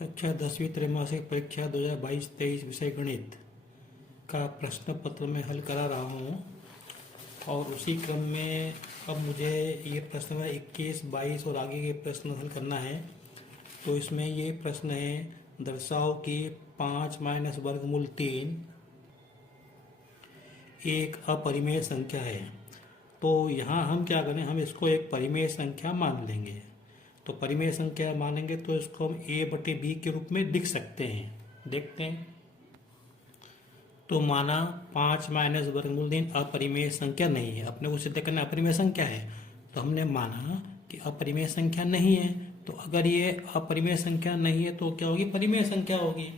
कक्षा 10वीं त्रैमासिक परीक्षा 2022-23 विषय गणित का प्रश्न पत्र मैं हल करा रहा हूँ। और उसी क्रम में अब मुझे ये प्रश्न 21, 22 और आगे के प्रश्न हल करना है। तो इसमें ये प्रश्न है, दर्शाओ कि 5 माइनस वर्गमूल 3 एक अपरिमेय संख्या है। तो यहाँ हम क्या करें, हम इसको एक परिमेय संख्या मान लेंगे। तो परिमेय संख्या मानेंगे तो इसको हम a/b के रूप में लिख सकते हैं। देखते हैं। तो माना 5 माइनस वर्गमूल 3 अपरिमेय संख्या नहीं है। अपने को सिद्ध करना अपरिमेय संख्या है। तो हमने माना कि अपरिमेय संख्या नहीं है। तो अगर ये अपरिमेय संख्या नहीं है तो क्या होगी, परिमेय संख्या होगी।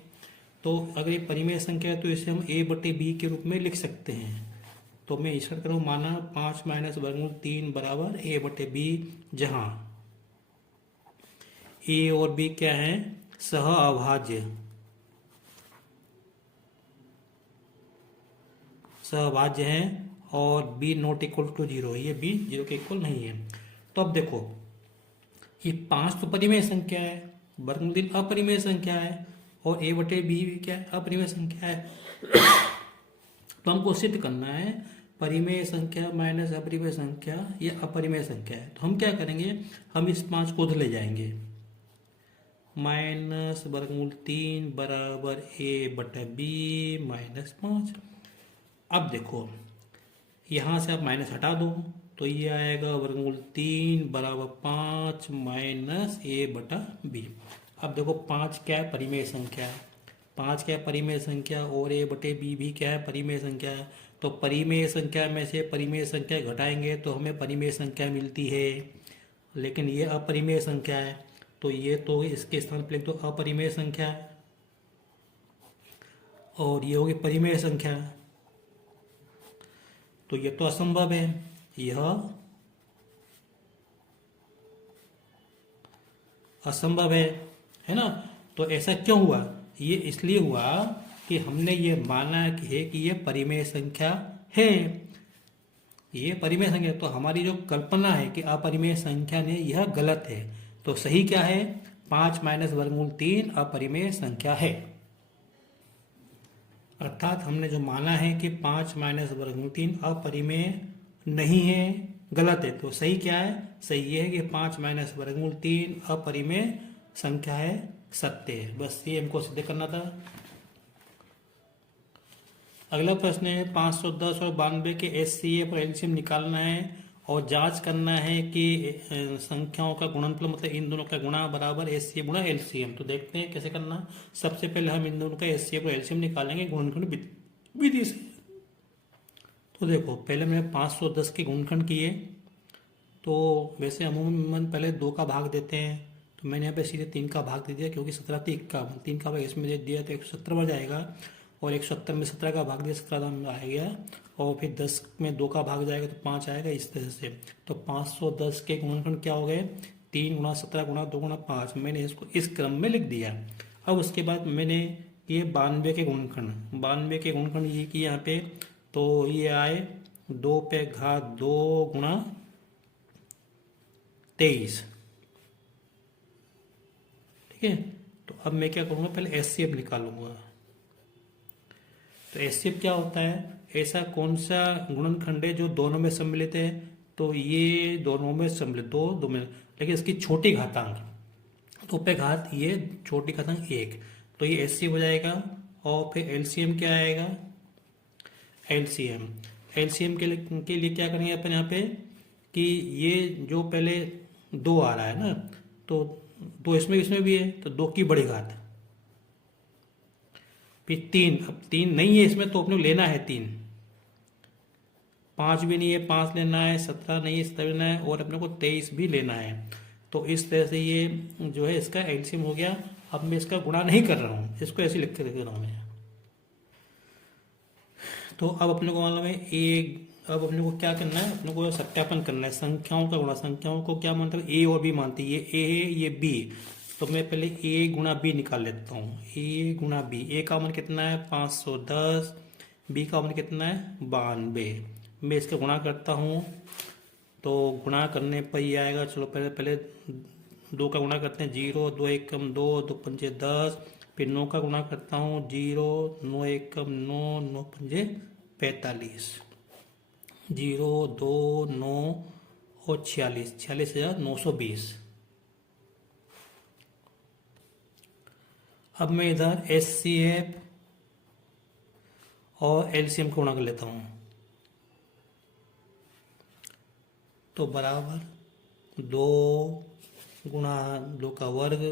तो अगर ये परिमेय संख्या है तो इसे हम a/b के रूप में लिख सकते हैं। तो मैं ईश्वर करूँ, माना 5 माइनस वर्गमूल 3 बराबर a/b, जहाँ ए और बी क्या है, सह अभाज्य है, और b नॉट इक्वल टू 0 है। ये b 0 के इक्वल नहीं है। तो अब देखो, ये 5 तो परिमेय संख्या है, वर्गमूल 3 अपरिमेय संख्या है, और a/b क्या है, अपरिमेय संख्या है। तो हमको सिद्ध करना है परिमेय संख्या माइनस अपरिमेय संख्या, ये अपरिमेय संख्या है। तो हम क्या करेंगे, हम इस 5 को उधर ले जाएंगे। माइनस वर्गमूल 3 बराबर a/b माइनस 5। अब देखो, यहाँ से आप माइनस हटा दो तो ये आएगा वर्गमूल 3 बराबर 5 माइनस a/b। अब देखो 5 क्या है, परिमेय संख्या है। 5 क्या है, परिमेय संख्या, और a/b भी क्या है, परिमेय संख्या है। तो परिमेय संख्या में से परिमेय संख्या घटाएंगे तो हमें परिमेय संख्या मिलती है। लेकिन ये अपरिमेय संख्या है, तो ये तो इसके स्थान पर लिख दो अपरिमेय संख्या, और ये होगी परिमेय संख्या। तो ये तो असंभव है, यह असंभव है ना। तो ऐसा क्यों हुआ, ये इसलिए हुआ कि हमने ये माना कि ये परिमेय संख्या है। ये परिमेय संख्या, तो हमारी जो कल्पना है कि अपरिमेय संख्या ने, यह गलत है। तो सही क्या है, 5 माइनस वर्गमूल 3 अपरिमेय संख्या है। अर्थात हमने जो माना है कि 5 माइनस वर्गमूल 3 अपरिमेय नहीं है, गलत है। तो सही क्या है, सही ये है कि 5 माइनस वर्गमूल 3 अपरिमेय संख्या है, सत्य है। बस ये हमको सिद्ध करना था। अगला प्रश्न है, 510 और 92 के HCF और LCM निकालना है, और जांच करना है कि संख्याओं का गुणनफल, मतलब इन दोनों का गुणा बराबर HCF गुणा LCM। तो देखते हैं कैसे करना। सबसे पहले हम इन दोनों का HCF और LCM निकालेंगे गुणनखंड विधि से। तो देखो, पहले मैंने 510 के गुणनखंड किए। तो वैसे अमूमन पहले 2 का भाग देते हैं, तो मैंने यहाँ पे सीधे 3 का भाग दे दिया, क्योंकि 17 3 का भाग इसमें दे दिया तो 170 बढ़ जाएगा। और 170 में 17 का भाग दिया, 17 आ गया। और फिर 10 में 2 का भाग जाएगा तो 5 आएगा, इस तरह से। तो 510 के गुणनखंड क्या हो गए, 3 गुणा 17 गुणा 2 गुणा 5। मैंने इसको इस क्रम में लिख दिया। अब उसके बाद मैंने ये 92 के गुणनखंड ये किए यहाँ पे। तो ये आए 2 पे घात 2 गुणा 23। ठीक है। तो अब मैं क्या करूँगा, पहले HCF निकालूंगा। तो HCF क्या होता है, ऐसा कौन सा गुणनखंड है जो दोनों में सम्मिलित है। तो ये दोनों में सम्मिलित, दो में, लेकिन इसकी छोटी घातांक, 2 पे घात ये छोटी घातांक 1। तो ये HCF हो जाएगा। और फिर LCM क्या आएगा, LCM के लिए क्या करेंगे अपन यहाँ पे, कि ये जो पहले 2 आ रहा है ना, तो 2 इसमें भी है, तो 2 की बड़ी घात, फिर 3। अब 3 नहीं है इसमें, तो अपने को लेना है 3। 5 भी नहीं है, 5 लेना है। 17 नहीं है, 17 लेना है। और अपने को 23 भी लेना है। तो इस तरह से ये जो है इसका LCM हो गया। अब मैं इसका गुणा नहीं कर रहा हूँ, इसको ऐसे लिख के रख रहा हूँ मैं। तो अब अपने को मालूम है अब अपने को क्या करना है, अपने को सत्यापन करना है संख्याओं का गुणा। संख्याओं को क्या मानता है, A और B मानती है। ये A है, ये B। तो मैं पहले A गुणा B निकाल लेता हूँ। A गुणा B, A का मान कितना है 510, B का मान कितना है 92। मैं इसका गुणा करता हूँ, तो गुणा करने पर ये आएगा। चलो पहले दो का गुणा करते हैं 0, 2 एकम 2, 2 पंजे 10, फिर 9 का गुणा करता हूँ 0, 9 एकम 9, 9 पंजे 45, 0, 2, 9 और 46, 46,920। अब मैं इधर HCF और LCM को गुणा कर लेता हूँ, तो बराबर 2 गुणा 2 का वर्ग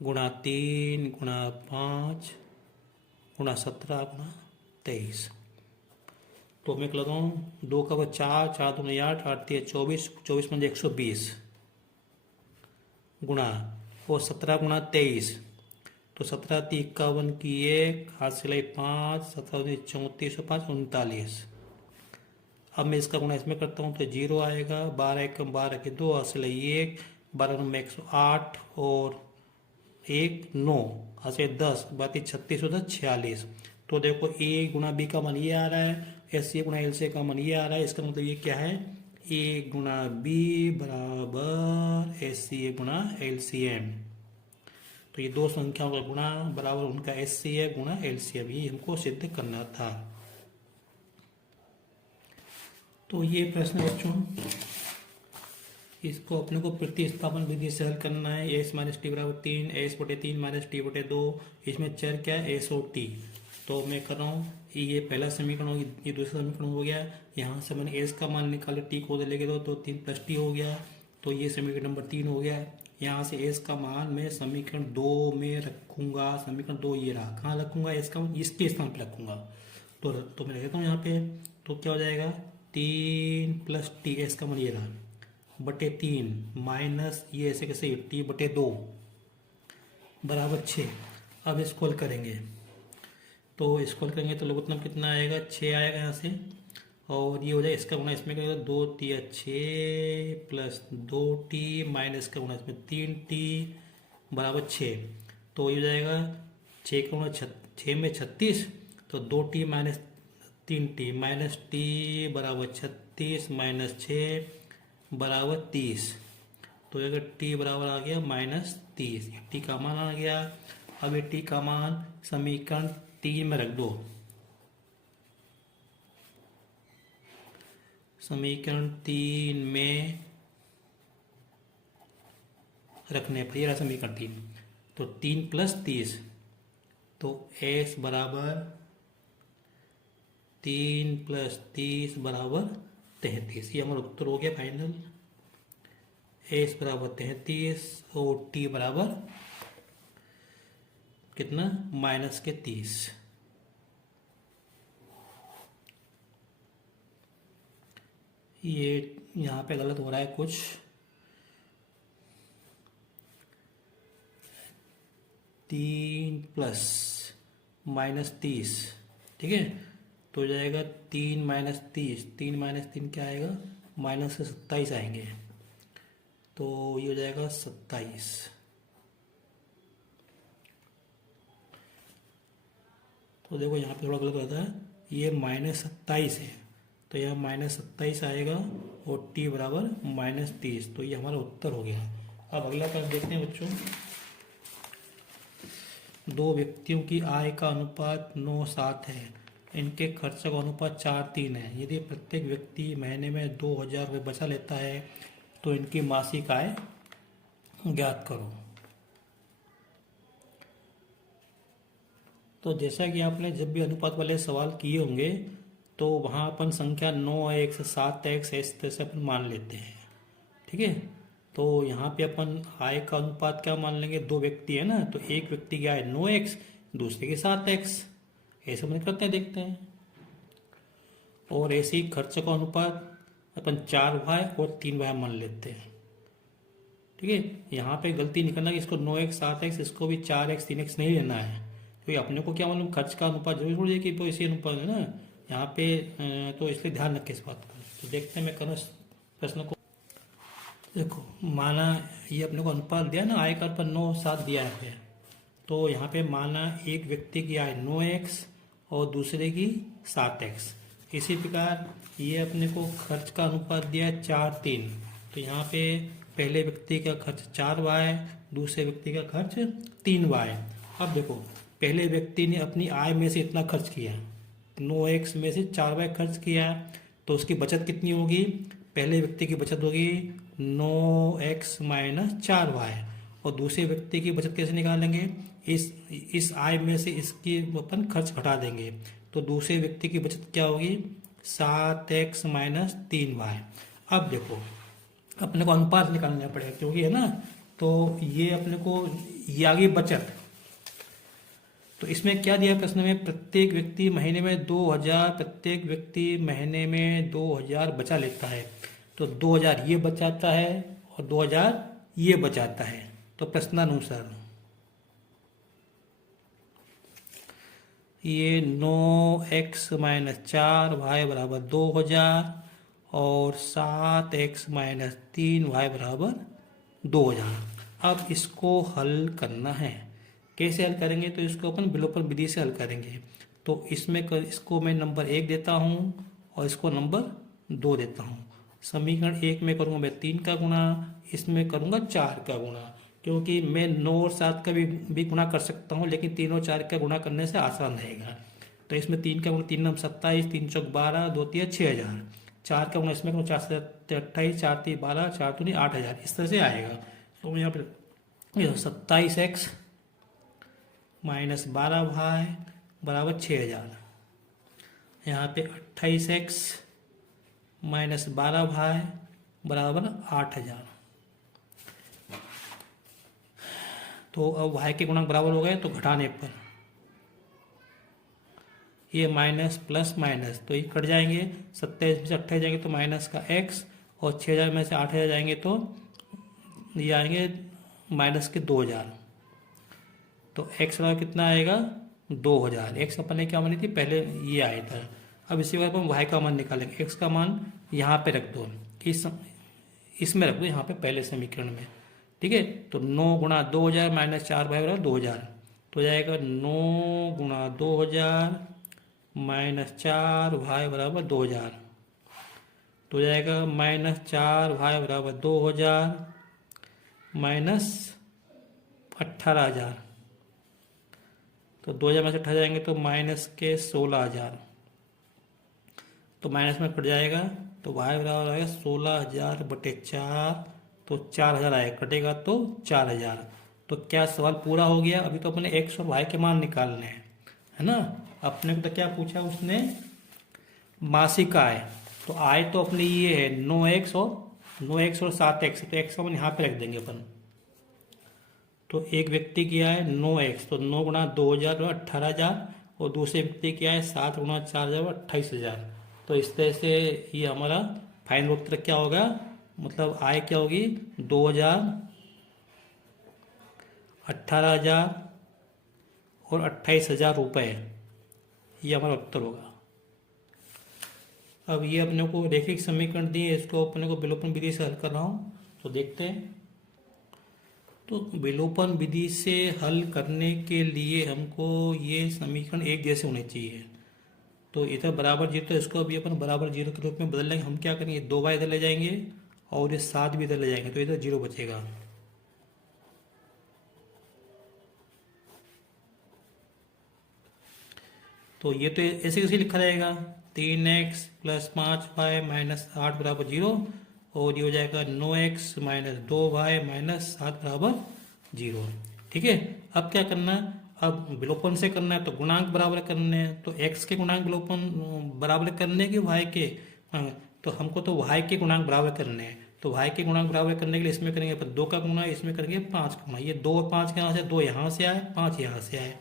गुणा 3 गुणा 5 गुणा 17 गुणा 23। तो मैं कहता हूँ 2 का वर्ग 4, 4 दूनी 8, 8 3 24, 24 पंजे 120 गुणा और 17 गुणा 23, तो 17 3 51 की 1, हाथ सिलाई 5, 17 34 और 5 39। अब मैं इसका गुणा इसमें करता हूँ तो 0 आएगा, 12 एकम 12 के 2, हाथ सिलाई 1, 12 में 108 और 1 9, हाथ से 10, बाकी 36 और 46। तो देखो A गुणा B का मान ये आ रहा है, SC गुणा LC का मान ये आ रहा है। इसका मतलब ये क्या है, A गुणा B बराबर SCA गुणा LCM। तो ये दो संख्याओं का गुणा बराबर उनका SCA गुणा LCM, ये हमको सिद्ध करना था। तो ये प्रश्न बच्चों इसको अपने को प्रतिस्थापन विधि से हल करना है। S माइनस टी बराबर 3, S बटे 3 माइनस टी बटे 2, इसमें चर क्या है S और T। तो मैं कर रहा हूँ ये पहला समीकरण हो गया, ये दूसरा समीकरण हो गया। यहाँ से मैंने S का मान निकाले, T को उधर लेके दो तो 3 प्लस T हो गया, तो ये समीकरण नंबर 3 हो गया। यहाँ से S का मान मैं समीकरण 2 में रखूंगा, समीकरण 2 ये रहा, कहाँ रखूंगा S का मान इसके स्थान पर रखूंगा। तो मैं लिखता हूँ यहाँ पे, तो क्या हो जाएगा 3 प्लस T, S का मान ये रहा बटे 3 माइनस ये ऐसे कैसे T बटे 2 बराबर 6। अब इसको हल करेंगे, तो इसको हल करेंगे तो लघुत्तम कितना आएगा 6 आएगा यहाँ से, और ये हो जाएगा इसका गुणा इसमें करेगा 2 तिया 6 प्लस 2T माइनस का गुणा इसमें 3T बराबर 6। तो ये हो जाएगा 6 का गुणा 6 में 36, तो 2T minus 3T minus T बराबर 36 माइनस 6 बराबर 30। तो अगर T बराबर आ गया -30, T का मान आ गया। अब ये T का मान समीकरण 3 में रख दो, समीकरण 3 में रखने पर ये रहा समीकरण 3, तो 3 प्लस 30, तो S बराबर 3 प्लस 30 बराबर 33। ये हमारा उत्तर हो गया फाइनल। S बराबर 33 और T बराबर कितना -30। ये यहाँ पे गलत हो रहा है कुछ, तीन प्लस -30, ठीक है। तो हो जाएगा 3 माइनस 30, 3 माइनस 3 क्या आएगा माइनस से 27 आएंगे, तो ये हो जाएगा 27। तो देखो यहाँ पे थोड़ा गलत होता है, ये -27 है, तो यह -27 आएगा और T बराबर -30। तो ये हमारा उत्तर हो गया। अब अगला प्रश्न देखते हैं बच्चों। दो व्यक्तियों की आय का अनुपात 9:7 है, इनके खर्चों का अनुपात 4:3 है। यदि प्रत्येक व्यक्ति महीने में 2000 रुपये बचा लेता है तो इनकी मासिक आय ज्ञात करो। तो जैसा कि आपने जब भी अनुपात वाले सवाल किए होंगे तो वहाँ अपन संख्या 9x 7x इस तरह से अपन मान लेते हैं, ठीक है। तो यहाँ पे अपन आय का अनुपात क्या मान लेंगे, दो व्यक्ति है ना, तो एक व्यक्ति की आय 9x, दूसरे की 7x, ऐसे अपन करते हैं देखते हैं। और ऐसे ही खर्च का अनुपात अपन 4 भाई और 3 भाई मान लेते हैं, ठीक है। यहाँ पे गलती नहीं करना कि इसको 9x 7x इसको भी 4x 3x नहीं लेना है, क्योंकि अपने को क्या मालूम खर्च का अनुपात जरूर थोड़ी है कि तो इसी अनुपात है ना यहाँ पे, तो इसलिए ध्यान रखें इस बात को। तो देखते हैं मैं करूँ प्रश्न को। देखो माना ये अपने को अनुपात दिया ना, आय का अनुपात 9:7 दिया है, तो यहाँ पे माना एक व्यक्ति की आय 9x और दूसरे की 7x, इसी प्रकार ये अपने को खर्च का अनुपात दिया है 4:3। तो यहाँ पे पहले व्यक्ति का खर्च 4y, दूसरे व्यक्ति का खर्च 3y। अब देखो पहले व्यक्ति ने अपनी आय में से इतना खर्च किया, 9x में से 4y खर्च किया, तो उसकी बचत कितनी होगी? पहले व्यक्ति की बचत होगी 9x माइनस 4y। और दूसरे व्यक्ति की बचत कैसे निकालेंगे? इस आय में से इसकी अपन खर्च घटा देंगे, तो दूसरे व्यक्ति की बचत क्या होगी? 7x minus 3y। अब देखो अपने को अनुपात निकालना पड़ेगा क्योंकि है ना, तो ये अपने को ये आ गई बचत। तो इसमें क्या दिया प्रश्न में? प्रत्येक व्यक्ति महीने में 2000, प्रत्येक व्यक्ति महीने में 2000 बचा लेता है। तो 2000 ये बचाता है और 2000 ये बचाता है। तो प्रश्नानुसार ये 9x माइनस 4y बराबर 2000 और 7x माइनस 3y बराबर 2000। अब इसको हल करना है। कैसे हल करेंगे? तो इसको अपन विलोपन विधि से हल करेंगे। तो इसको मैं नंबर 1 देता हूँ और इसको नंबर 2 देता हूँ। समीकरण 1 में करूँगा मैं 3 का गुणा, इसमें करूँगा 4 का गुणा, क्योंकि मैं 9 और 7 का भी गुणा कर सकता हूँ, लेकिन 3 और 4 का गुणा करने से आसान रहेगा। तो इसमें 3 का गुणा 3 9 27, 3 चौक 12, 2 3 6000। 4 का गुणा इसमें करूँ 4 से 28, 4 3 12, 4 2 8000, इस तरह से आएगा। तो यहाँ पर 27x माइनस 12y बराबर 6000। यहाँ पे 28x माइनस 12y बराबर 8000। तो अब y के गुणक बराबर हो गए, तो घटाने पर ये माइनस प्लस माइनस तो ये कट जाएंगे। 27 में से 28 जाएंगे तो माइनस का x, और 6000 में से 8000 जाएंगे तो ये आएंगे माइनस के 2000। तो x बराबर कितना आएगा? 2000। x अपन ने क्या मानी थी? पहले ये आया था। अब इसी बार हम y का मान निकालेंगे। x का मान यहाँ पे रख दो, इसमें रख दो, यहाँ पे पहले समीकरण में। ठीक है, तो 9 गुणा 2000 माइनस 4 भाई बराबर 2000। तो जाएगा 9 गुणा 2000 माइनस 4 भाई बराबर 2000। तो जाएगा माइनस 4 भाई बराबर 2000 माइनस 18000। तो 2000 में से 18 जाएंगे तो माइनस के 16000। तो माइनस में कट जाएगा, तो वाई बराबर आएगा 16000/4। तो 4000 आएगा, कटेगा तो 4000। तो क्या सवाल पूरा हो गया? अभी तो अपने एक्स और वाई के मान निकालने हैं, है ना। अपने को तो क्या पूछा उसने? मासिक आय। तो आय तो अपने ये है 9x और 7x। तो x का मान यहाँ पे रख देंगे अपन। तो एक व्यक्ति की आय 9x, तो 9 गुणा 2000 18,000, और दूसरे व्यक्ति की आय 7 गुणा 4000 28,000। तो इस तरह से ये हमारा फाइनल उत्तर क्या होगा? मतलब आय क्या होगी? 2000, 18,000 और 28,000 रुपये। ये हमारा उत्तर होगा। अब ये अपने को रैखिक समीकरण दिए, इसको अपने को विलोपन विधि से हल कर रहा हूँ। तो देखते हैं। तो विलोपन विधि से हल करने के लिए हमको ये समीकरण एक जैसे होने चाहिए। तो इधर बराबर 0, तो इसको अभी अपन बराबर 0 के रूप में बदल लेंगे। हम क्या करेंगे? 2 बार इधर ले जाएंगे और ये 7 भी इधर ले जाएंगे, तो इधर 0 बचेगा। तो ये तो ऐसे कैसे लिखा रहेगा? 3x प्लस 5y माइनस 8 बराबर 0, और ये हो जाएगा 9x माइनस 2y माइनस 7 बराबर 0। ठीक है, अब क्या करना? अब विलोपन से करना है तो गुणांक बराबर करने हैं। तो x के गुणांक विलोपन बराबर करने के y के, तो हमको तो y के गुणांक बराबर करने हैं। तो y के गुणांक बराबर करने के लिए इसमें करेंगे 2 का गुणा, इसमें करेंगे 5 का गुणा। ये 2 और 5 यहाँ से, 2 यहाँ से आए, 5 यहाँ से आए,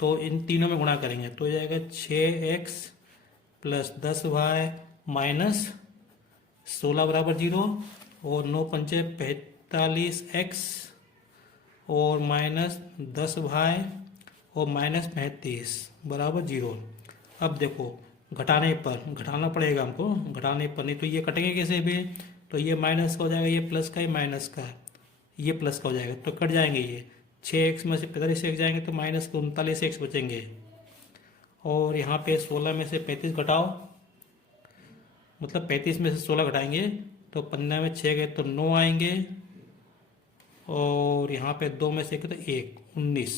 तो इन तीनों में गुणा करेंगे तो हो जाएगा 6x प्लस 10y माइनस 16 बराबर 0, और 9 पंचे 45x और माइनस 10y और माइनस 35 बराबर 0। अब देखो घटाने पर, घटाना पड़ेगा हमको, घटाने पर नहीं तो ये कटेंगे कैसे भी? तो ये माइनस का हो जाएगा, ये प्लस का, ये माइनस का, ये प्लस का हो जाएगा, तो कट जाएंगे। ये 6x में से 45x जाएंगे तो माइनस 39x बचेंगे, और यहाँ पे 16 में से 35 घटाओ मतलब 35 में से 16 घटाएंगे तो 15 में 6 गए तो 9 आएंगे, और यहाँ पे 2 में से तो 1, 19।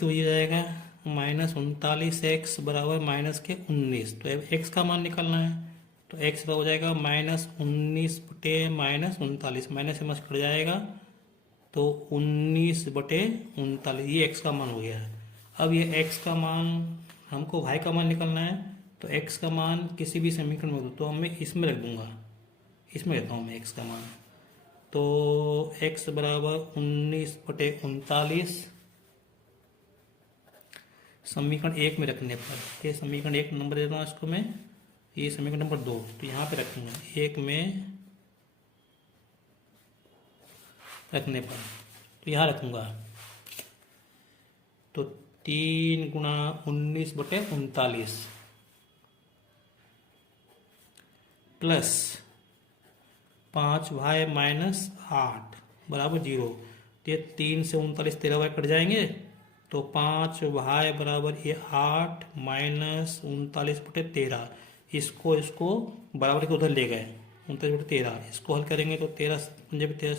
तो ये जाएगा -39x बराबर -19। तो अब x का मान निकालना है, तो x का हो जाएगा -19 बटे -39, माइनस से मस कट जाएगा तो 19 बटे 39, ये x का मान हो गया। अब ये x का मान, हमको y का मान निकालना है, तो x का मान किसी भी समीकरण में हो तो मैं इसमें रख दूंगा, इसमें रखता हूँ मैं x का मान। तो x बराबर 19 बटे 39 समीकरण 1 में रखने पर, ये समीकरण 1 नंबर देता हूँ इसको मैं, ये समीकरण नंबर 2, तो यहाँ पे रखूंगा 1 में रखने पर, तो यहाँ रखूंगा। तो 3 गुणा 19 बटे 39 प्लस 5y माइनस 8 बराबर 0। ये 3 से 39 13y कट जाएंगे, तो 5y बराबर ये 8 माइनस 39 बटे 13, इसको बराबर के उधर ले गए, 39 बटे 13, इसको हल करेंगे तो 13 पंजे 13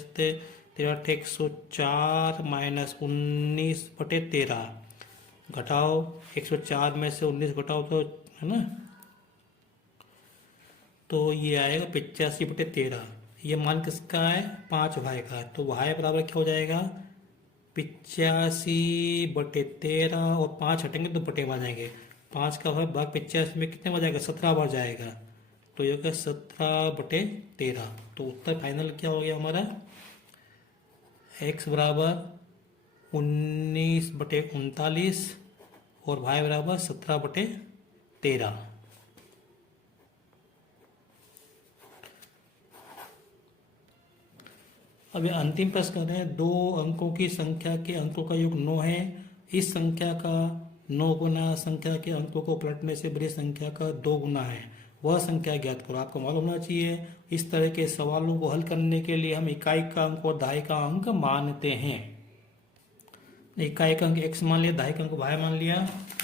104 माइनस 19 बटे 13, घटाओ 104 में से 19 घटाओ तो है ना, तो ये आएगा 85 बटे 13। ये मान किसका है? 5y का है, तो y बराबर क्या हो जाएगा? 85 बटे 13, और 5 हटेंगे तो बटे में आ जाएंगे, 5 का भाग 85 में कितने बार जाएगा? 17 बार जाएगा, तो ये होगा 17 बटे 13। तो उत्तर फाइनल क्या हो गया हमारा? x बराबर 19 बटे 39 और y बराबर 17 बटे 13। अब ये अंतिम प्रश्न कर रहे हैं, 2 अंकों की संख्या के अंकों का योग 9 है, इस संख्या का 9 गुना संख्या के अंकों को पलटने से बड़ी संख्या का 2 गुना है, वह संख्या ज्ञात करो। आपको मालूम होना चाहिए, इस तरह के सवालों को हल करने के लिए हम इकाई का अंक और दहाई का अंक मानते हैं। इकाई का अंक x मान लिया, दहाई का अंक y मान लिया,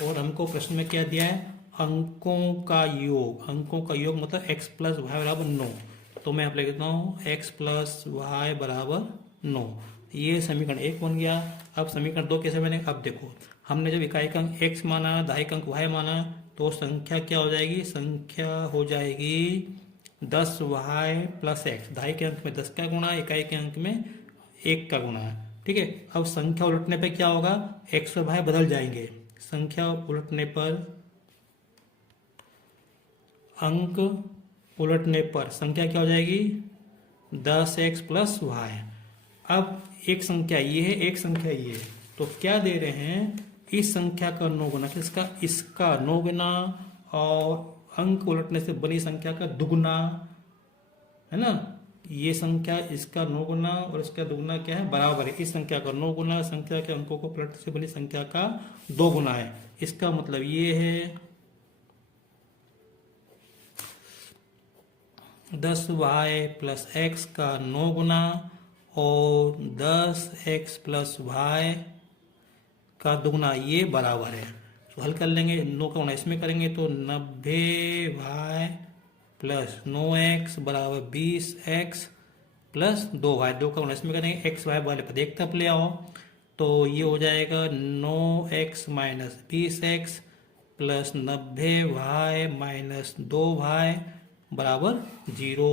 और हमको प्रश्न में क्या दिया है? अंकों का योग। अंकों का योग मतलब x प्लस वाई बराबर 9, तो मैं आप लिख देता हूँ x प्लस वाई बराबर 9। ये समीकरण 1 बन गया। अब समीकरण 2 कैसे बनेगा? अब देखो, हमने जब इकाई का अंक x माना, दहाई का अंक y माना, तो संख्या क्या हो जाएगी? संख्या हो जाएगी 10y प्लस x। दहाई के अंक में 10 का गुणा, इकाई के अंक में 1 का गुणा, ठीक है। अब संख्या उलटने पे क्या होगा? x और y बदल जाएंगे। संख्या उलटने पर, अंक उलटने पर संख्या क्या हो जाएगी? 10x plus Y. अब एक संख्या ये है, एक संख्या ये है, तो क्या दे रहे हैं? इस संख्या का 9 गुना, किसका? इसका 9 गुना, और अंक उलटने से बनी संख्या का दुगुना, है ना। ये संख्या इसका 9 गुना और इसका दुगुना क्या है? बराबर है। इस संख्या का 9 गुना संख्या के अंकों को पलटने से बनी संख्या का 2 गुना है। इसका मतलब ये है 10y प्लस एक्स का 9 गुना और 10x प्लस वाई का दुगुना, ये बराबर है। तो हल कर लेंगे, 9 का गुना इसमें करेंगे तो 90y प्लस 9x बराबर 20x प्लस 2y। 2 का गुना इसमें करेंगे, x y वाले पर एक तरफ ले आओ, तो ये हो जाएगा 9x minus 20x plus 90y minus 2y बराबर 0।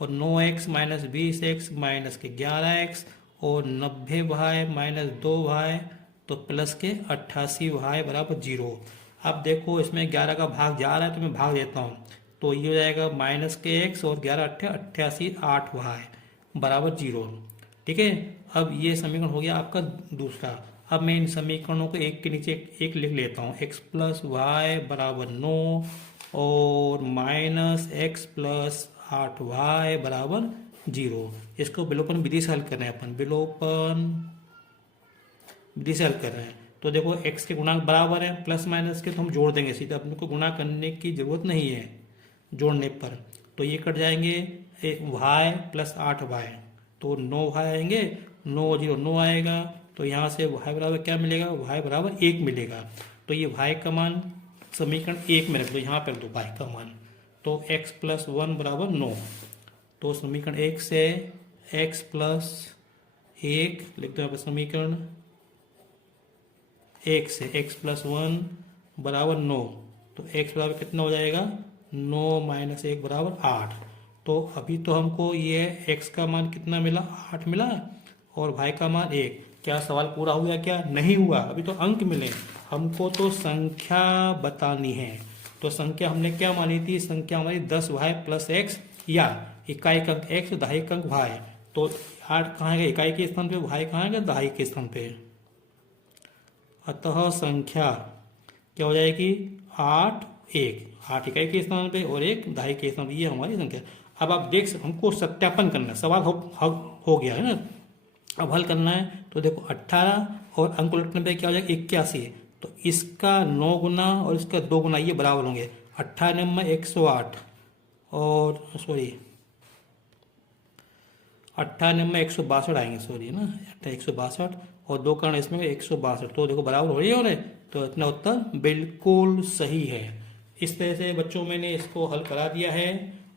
और 9x माइनस 20x माइनस के 11x और 90y माइनस 2y तो प्लस के 88y बराबर 0। अब देखो इसमें 11 का भाग जा रहा है तो मैं भाग देता हूँ, तो ये हो जाएगा माइनस के x और 11 88 8y बराबर 0, ठीक है। अब ये समीकरण हो गया आपका दूसरा। अब मैं इन समीकरणों को एक के नीचे एक लिख लेता हूँ। x प्लस वाई बराबर 9 और माइनस एक्स प्लस 8y बराबर 0। इसको विलोपन विधि से हल कर रहे हैं अपन, विलोपन विधि से हल कर रहे हैं। तो देखो x के गुणांक बराबर है, प्लस माइनस के तो हम जोड़ देंगे सीधा, अपने को गुणा करने की जरूरत नहीं है जोड़ने पर। तो ये कट जाएंगे y प्लस 8y, तो 9y आएंगे, 9 0 9 आएगा, तो यहाँ से y बराबर क्या मिलेगा? y बराबर 1 मिलेगा। तो ये y का मान समीकरण 1 में रख दो, यहाँ पर रख दो y का मान, तो x प्लस 1 बराबर 9। तो समीकरण 1 से x प्लस 1 लिख दो यहाँ पर, समीकरण 1 से x प्लस 1 बराबर 9, तो x बराबर कितना हो जाएगा, 9 माइनस 1 बराबर 8। तो अभी तो हमको ये x का मान कितना मिला, 8 मिला, और y का मान 1। क्या सवाल पूरा हो गया, क्या नहीं हुआ, अभी तो अंक मिले, हमको तो संख्या बतानी है। तो संख्या हमने क्या मानी थी, संख्या हमारी 10y प्लस x, या इकाई का अंक x, दहाई का अंक y। तो 8 कहाँ है, इकाई के स्थान पे, y कहाँ है, दहाई के स्थान पे। अतः संख्या क्या हो जाएगी, 8 इकाई के स्थान पे और 1 दहाई के स्थान पे, ये हमारी संख्या। अब आप देख, हमको सत्यापन करना है, सवाल हो गया है ना, अब हल करना है। तो देखो 18 और अंक उलटने पे क्या हो जाएगा, 81। तो इसका 9 गुना और इसका 2 गुना ये बराबर होंगे, 18 में 108, और सॉरी 98 में 162 आएंगे, सॉरी है ना, 162 और 2 कारण इसमें 162। तो देखो बराबर हो रही है, हो रहे, तो इतना उत्तर बिल्कुल सही है। इस तरह से बच्चों मैंने इसको हल करा दिया है,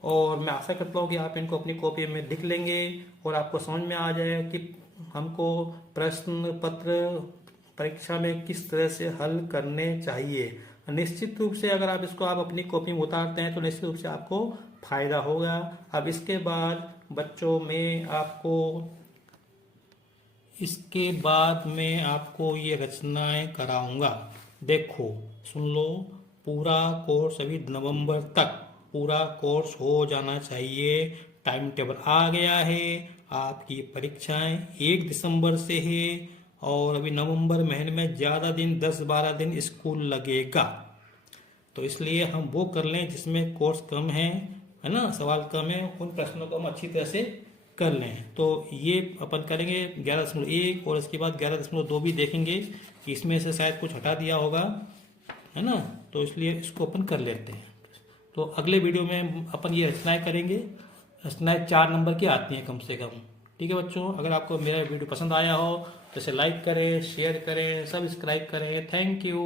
और मैं आशा करता हूँ कि आप इनको अपनी कॉपी में लिख लेंगे और आपको समझ में आ जाए कि हमको प्रश्न पत्र परीक्षा में किस तरह से हल करने चाहिए। निश्चित रूप से अगर आप इसको आप अपनी कॉपी में उतारते हैं तो निश्चित रूप से आपको फायदा होगा। अब इसके बाद बच्चों में इसके बाद मैं आपको ये रचनाएं कराऊंगा। देखो सुन लो, पूरा कोर्स अभी नवंबर तक पूरा कोर्स हो जाना चाहिए। टाइम टेबल आ गया है, आपकी परीक्षाएं 1 दिसंबर से है, और अभी नवंबर महीने में ज़्यादा दिन 10-12 दिन स्कूल लगेगा। तो इसलिए हम वो कर लें जिसमें कोर्स कम है ना, सवाल कम है, उन प्रश्नों को हम अच्छी तरह से कर लें। तो ये अपन करेंगे 11.1 और इसके बाद 11.2 भी देखेंगे, इसमें से शायद कुछ हटा दिया होगा, है ना, तो इसलिए इसको अपन कर लेते हैं। तो अगले वीडियो में अपन ये रचनाएं करेंगे, रचनाएं 4 नंबर की आती हैं कम से कम। ठीक है बच्चों, अगर आपको मेरा वीडियो पसंद आया हो तो इसे लाइक करें, शेयर करें, सब्सक्राइब करें। Thank you.